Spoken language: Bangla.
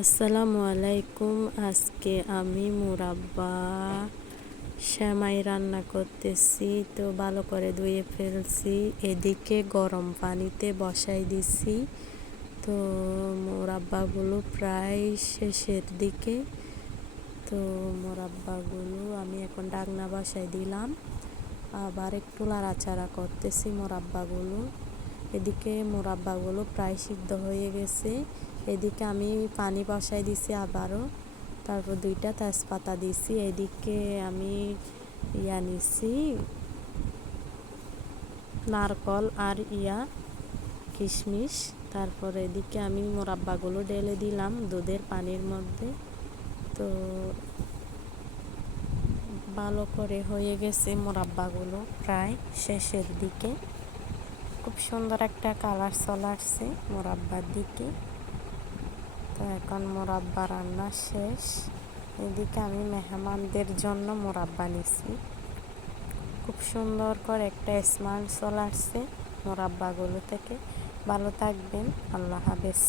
আসসালামু আলাইকুম। আজকে আমি মুরাব্বা শ্যামাই রান্না করতেছি। তো ভালো করে ধুয়ে ফেলছি। এদিকে গরম পানিতে বসাই দিছি। তো মোরাব্বাগুলো প্রায় শেষের দিকে। তো মোরাব্বাগুলো আমি এখন ডাকনা বসাই দিলাম। আবার একটু লাড়াচাড়া করতেছি মোরাব্বাগুলো। এদিকে মোরাব্বাগুলো প্রায় সিদ্ধ হয়ে গেছে। এদিকে আমি পানি বসাই দিছি আবারও। তারপর দুইটা তেজপাতা দিছি। এদিকে আমি ইয়া নিছি নারকল আর ইয়া কিশমিশ। তারপর এদিকে আমি মোরাব্বাগুলো ঢেলে দিলাম দুধের পানির মধ্যে। তো ভালো করে হয়ে গেছে মোরাব্বাগুলো প্রায় শেষের দিকে। খুব সুন্দর একটা কালার চলে আসছে মোরাব্বার দিকে। তো এখন মোরাব্বা রান্না শেষ। এদিকে আমি মেহমানদের জন্য মোরাব্বা নিছি। খুব সুন্দর করে একটা স্মার্ট চলে আসছে মোরাব্বাগুলো থেকে। ভালো থাকবেন, আল্লাহ হাফেজ।